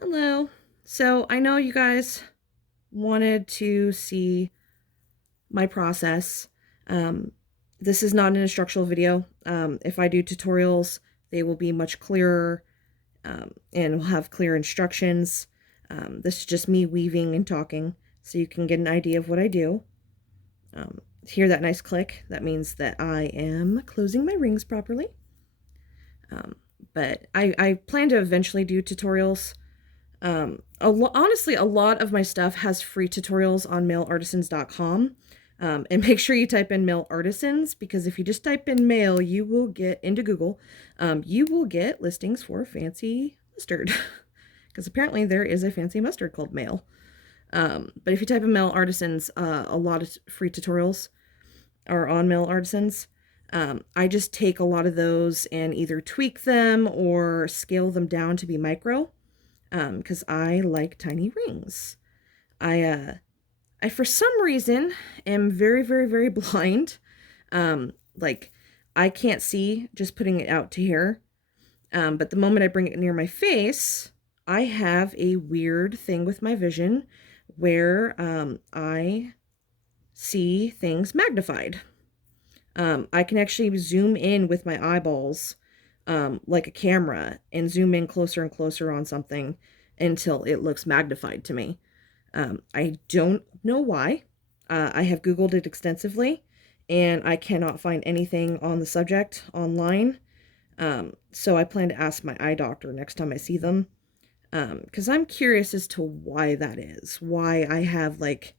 Hello. So I know you guys wanted to see my process. Um, this is not an instructional video. If I do tutorials, they will be much clearer and will have clear instructions. This is just me weaving and talking so you can get an idea of what I do. Hear that nice click? That means that I am closing my rings properly. Um, but I plan to eventually do tutorials. Honestly, a lot of my stuff has free tutorials on mailartisans.com. And make sure you type in male artisans, because if you just type in male, you will get into Google. You will get listings for fancy mustard, because apparently there is a fancy mustard called male. But if you type in male artisans, a lot of free tutorials are on male artisans. I just take a lot of those and either tweak them or scale them down to be micro, because I like tiny rings. I for some reason am very, very, very blind. Like I can't see just putting it out to here. But the moment I bring it near my face, I have a weird thing with my vision where I see things magnified. I can actually zoom in with my eyeballs, like a camera, and zoom in closer and closer on something until it looks magnified to me. I don't know why. I have Googled it extensively, and I cannot find anything on the subject online. So I plan to ask my eye doctor next time I see them, because I'm curious as to why that is. Why I have like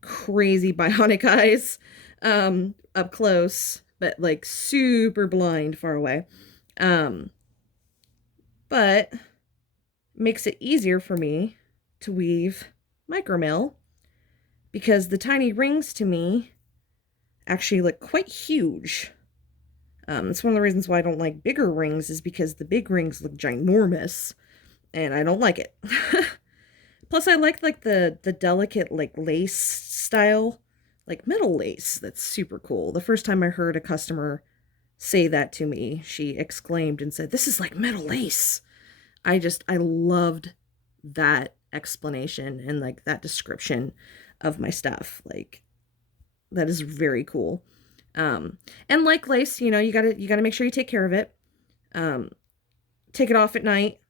crazy bionic eyes up close, but like super blind far away. Um, but makes it easier for me to weave micromail, because the tiny rings to me actually look quite huge. It's one of the reasons why I don't like bigger rings, is because the big rings look ginormous and I don't like it. Plus I like the delicate like lace style, like metal lace. That's super cool. The first time I heard a customer say that to me, she exclaimed and said, "This is like metal lace." I loved that explanation and like that description of my stuff. Like that is very cool. And like lace, you gotta make sure you take care of it. Um, take it off at night.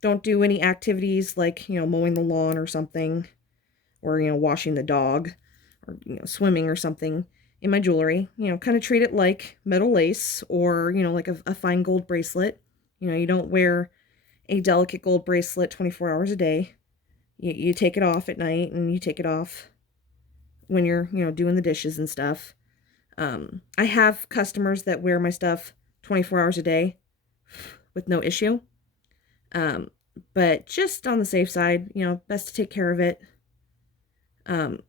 Don't do any activities like, mowing the lawn or something, or, washing the dog, or, swimming or something in my jewelry. Kind of treat it like metal lace, or, like a fine gold bracelet. You don't wear a delicate gold bracelet 24 hours a day. You take it off at night, and you take it off when you're, doing the dishes and stuff. I have customers that wear my stuff 24 hours a day with no issue. Um, but just on the safe side, best to take care of it. Um,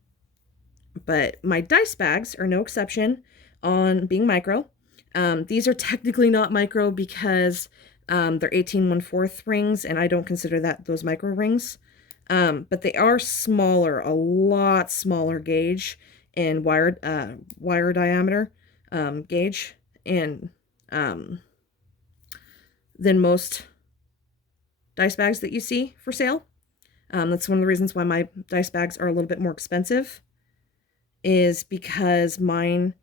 but my dice bags are no exception on being micro. These are technically not micro because they're 18 1/4 rings, and I don't consider those micro rings. But they are smaller, a lot smaller gauge and wire diameter gauge, and than most dice bags that you see for sale. That's one of the reasons why my dice bags are a little bit more expensive, is because mine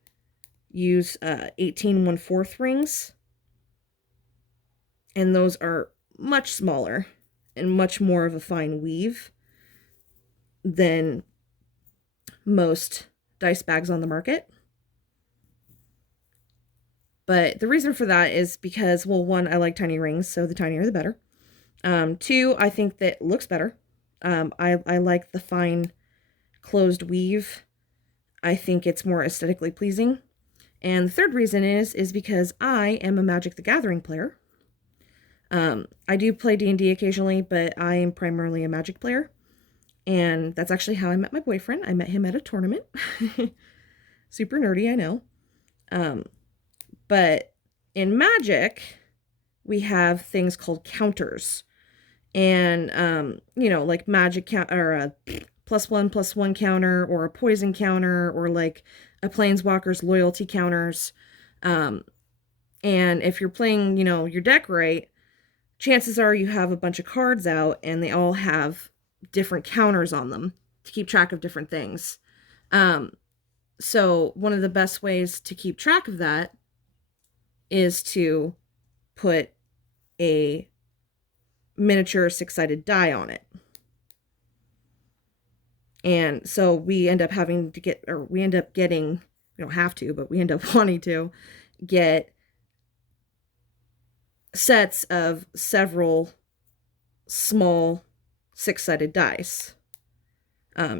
use 18 1/4 rings, and those are much smaller and much more of a fine weave than most dice bags on the market. But the reason for that is because, well, one, I like tiny rings, so the tinier the better. Two, I think that it looks better. I like the fine closed weave. I think it's more aesthetically pleasing. And the third reason is because I am a Magic the Gathering player. I do play D&D occasionally, but I am primarily a Magic player. And that's actually how I met my boyfriend. I met him at a tournament. Super nerdy, I know. But in Magic, we have things called counters. And, like magic count, or a +1/+1 counter, or a poison counter, or like a planeswalker's loyalty counters. And if you're playing, your deck right, chances are you have a bunch of cards out and they all have different counters on them to keep track of different things. So one of the best ways to keep track of that is to put a miniature six-sided die on it. And so we end up having to get, or we end up getting, we don't have to, but we end up wanting to get sets of several small six-sided dice.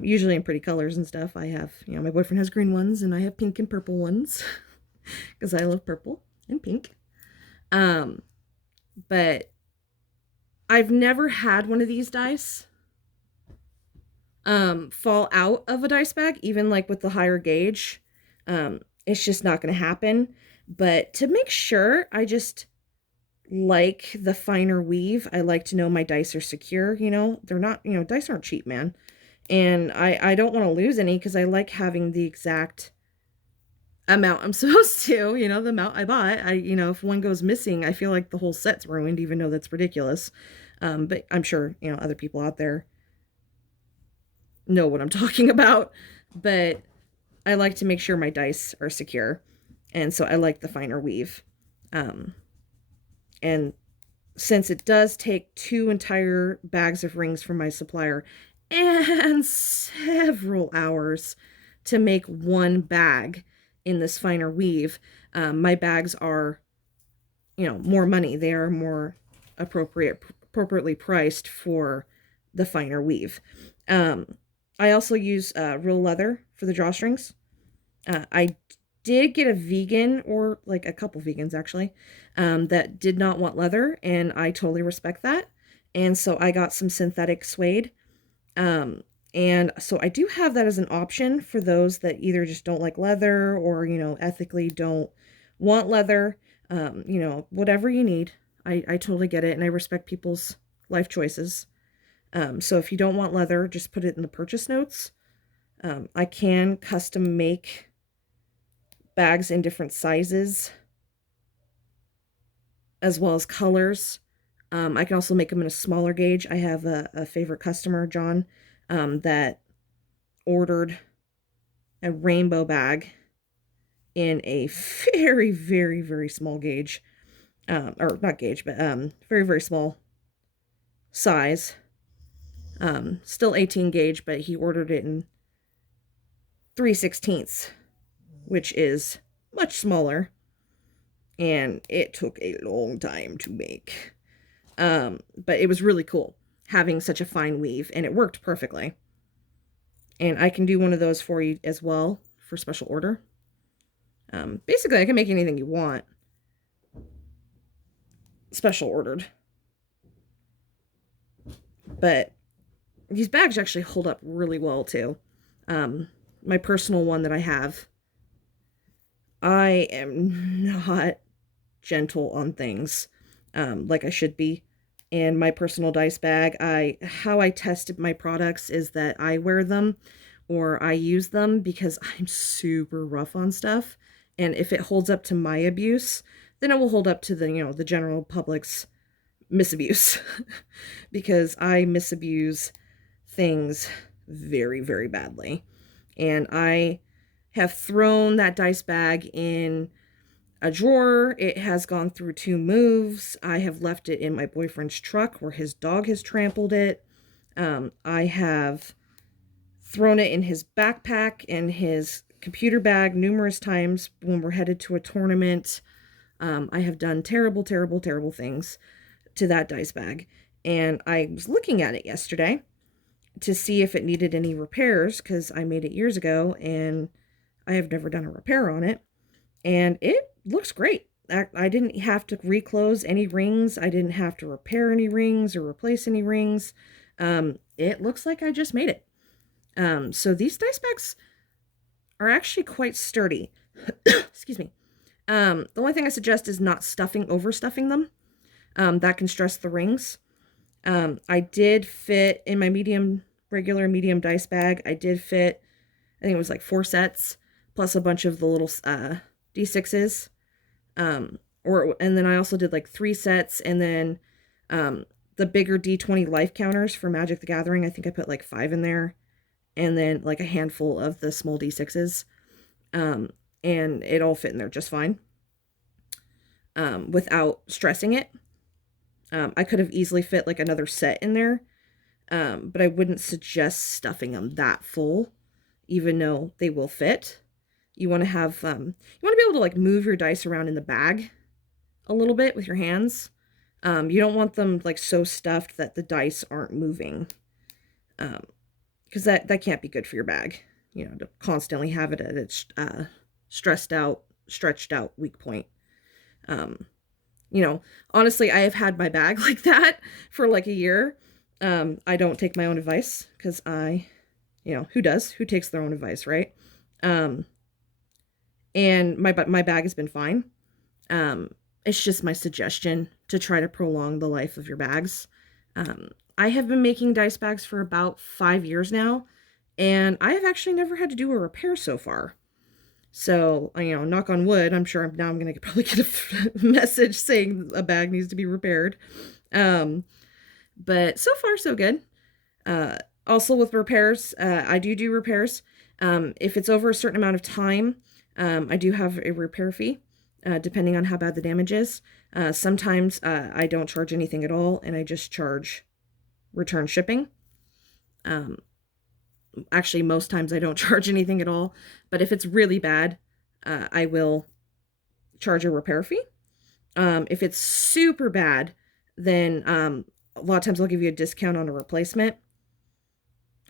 Usually in pretty colors and stuff. I have, my boyfriend has green ones and I have pink and purple ones because I love purple and pink. But I've never had one of these dice fall out of a dice bag, even like with the higher gauge. It's just not going to happen. But to make sure, I just like the finer weave. I like to know my dice are secure. They're not, dice aren't cheap, man. And I don't want to lose any because I like having the exact amount I'm supposed to, the amount I bought. If one goes missing, I feel like the whole set's ruined, even though that's ridiculous. But I'm sure, other people out there know what I'm talking about. But I like to make sure my dice are secure. And so I like the finer weave. And since it does take 2 entire bags of rings from my supplier and several hours to make one bag in this finer weave, my bags are, more money. They are more appropriately priced for the finer weave. I also use real leather for the drawstrings. I did get a vegan, or like a couple vegans actually, that did not want leather, and I totally respect that. And so I got some synthetic suede. And so I do have that as an option for those that either just don't like leather or, ethically don't want leather. Whatever you need. I totally get it, and I respect people's life choices. So if you don't want leather, just put it in the purchase notes. I can custom make bags in different sizes as well as colors. I can also make them in a smaller gauge. I have a favorite customer, John, that ordered a rainbow bag in a very, very, very small gauge. Or not gauge, but very, very small size. Still 18 gauge, but he ordered it in 3/16, which is much smaller. And it took a long time to make. But it was really cool having such a fine weave, and it worked perfectly. And I can do one of those for you as well for special order. Basically, I can make anything you want special ordered. But these bags actually hold up really well too. My personal one that I have, I am not gentle on things like I should be. And my personal dice bag, how I tested my products is that I wear them or I use them because I'm super rough on stuff. And if it holds up to my abuse, then it will hold up to the general public's misabuse. Because I misabuse things very, very badly. And I have thrown that dice bag in a drawer. It has gone through 2 moves. I have left it in my boyfriend's truck where his dog has trampled it. I have thrown it in his backpack and his computer bag numerous times when we're headed to a tournament. I have done terrible, terrible, terrible things to that dice bag. And I was looking at it yesterday to see if it needed any repairs because I made it years ago and I have never done a repair on it. And it looks great. I didn't have to reclose any rings. I didn't have to repair any rings or replace any rings. It looks like I just made it. So these dice bags are actually quite sturdy. Excuse me. The only thing I suggest is not overstuffing them. That can stress the rings. I did fit in my regular medium dice bag. I did fit, I think it was like 4 sets plus a bunch of the little D6s. And then I also did like 3 sets and then The bigger D20 life counters for Magic the Gathering, I think I put like 5 in there, and then like a handful of the small D6s. And it all fit in there just fine, without stressing it. I could have easily fit like another set in there, but I wouldn't suggest stuffing them that full, even though they will fit. You want to have, you want to be able to like move your dice around in the bag a little bit with your hands. You don't want them like so stuffed that the dice aren't moving, because that can't be good for your bag. You know, to constantly have it at its stretched out weak point. You know, honestly, I have had my bag like that for like a year. I don't take my own advice because you know, who does? Who takes their own advice, right? And my bag has been fine. It's just my suggestion to try to prolong the life of your bags. I have been making dice bags for about 5 years now, and I have actually never had to do a repair so far. So, you know, knock on wood, I'm sure I'm going to probably get a message saying a bag needs to be repaired. But so far, so good. Also with repairs, I do repairs. If it's over a certain amount of time, I do have a repair fee, depending on how bad the damage is. Sometimes I don't charge anything at all, and I just charge return shipping. Actually, most times I don't charge anything at all, but if it's really bad, I will charge a repair fee. If it's super bad, then a lot of times I'll give you a discount on a replacement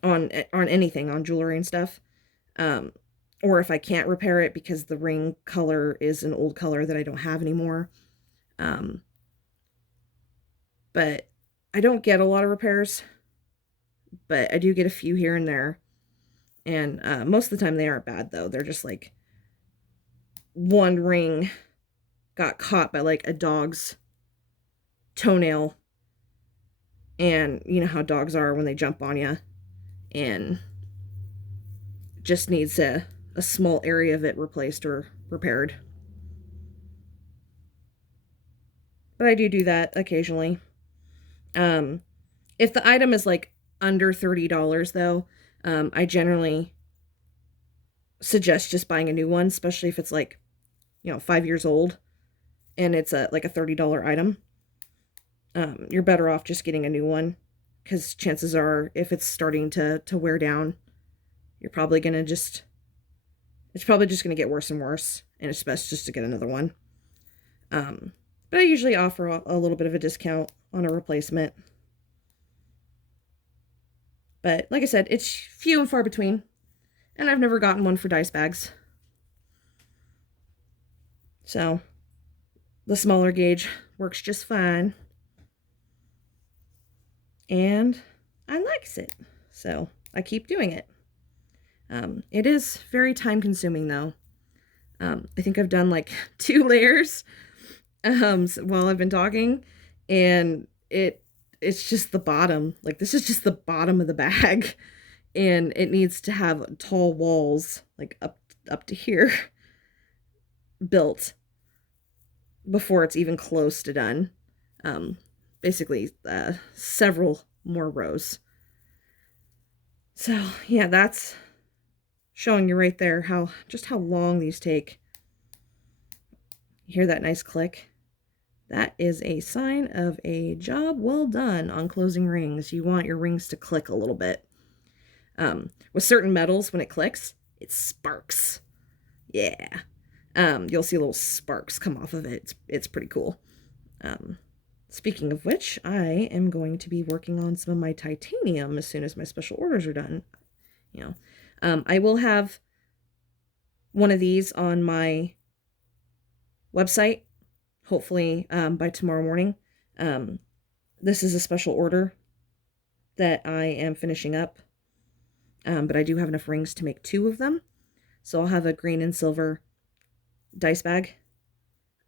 on anything, on jewelry and stuff. Or if I can't repair it because the ring color is an old color that I don't have anymore. But I don't get a lot of repairs, but I do get a few here and there. And most of the time they aren't bad, though. They're just like one ring got caught by like a dog's toenail. And you know how dogs are when they jump on you. And just needs a small area of it replaced or repaired. But I do that occasionally. If the item is like under $30 though, I generally suggest just buying a new one, especially if it's like, you know, 5 years old and it's like a $30 item. You're better off just getting a new one, because chances are if it's starting to wear down, you're probably going to it's probably just going to get worse and worse, and it's best just to get another one. But I usually offer a little bit of a discount on a replacement. But like I said, it's few and far between, and I've never gotten one for dice bags. So the smaller gauge works just fine. And I likes it, so I keep doing it. It is very time consuming though. I think I've done like 2 layers while I've been talking, and it's just the bottom. Like, this is just the bottom of the bag, and it needs to have tall walls like up to here built before it's even close to done. Basically several more rows. So yeah, that's showing you right there just how long these take. You hear that nice click? That is a sign of a job well done on closing rings. You want your rings to click a little bit. With certain metals, when it clicks, it sparks. Yeah. You'll see little sparks come off of it. It's pretty cool. Speaking of which, I am going to be working on some of my titanium as soon as my special orders are done. You know, I will have one of these on my website, hopefully by tomorrow morning. This is a special order that I am finishing up, but I do have enough rings to make 2 of them. So I'll have a green and silver dice bag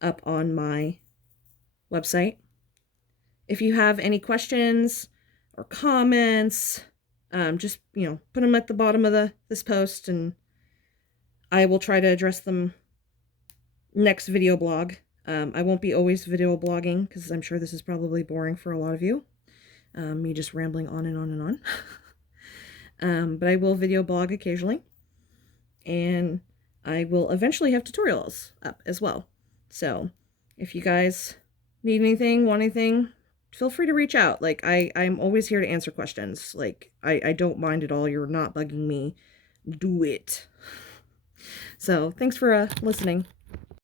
up on my website. If you have any questions or comments, just, you know, put them at the bottom of this post, and I will try to address them next video blog. I won't be always video blogging because I'm sure this is probably boring for a lot of you. Me just rambling on and on and on. But I will video blog occasionally. And I will eventually have tutorials up as well. So if you guys need anything, want anything, feel free to reach out. Like, I'm always here to answer questions. Like, I don't mind at all. You're not bugging me. Do it. So thanks for listening.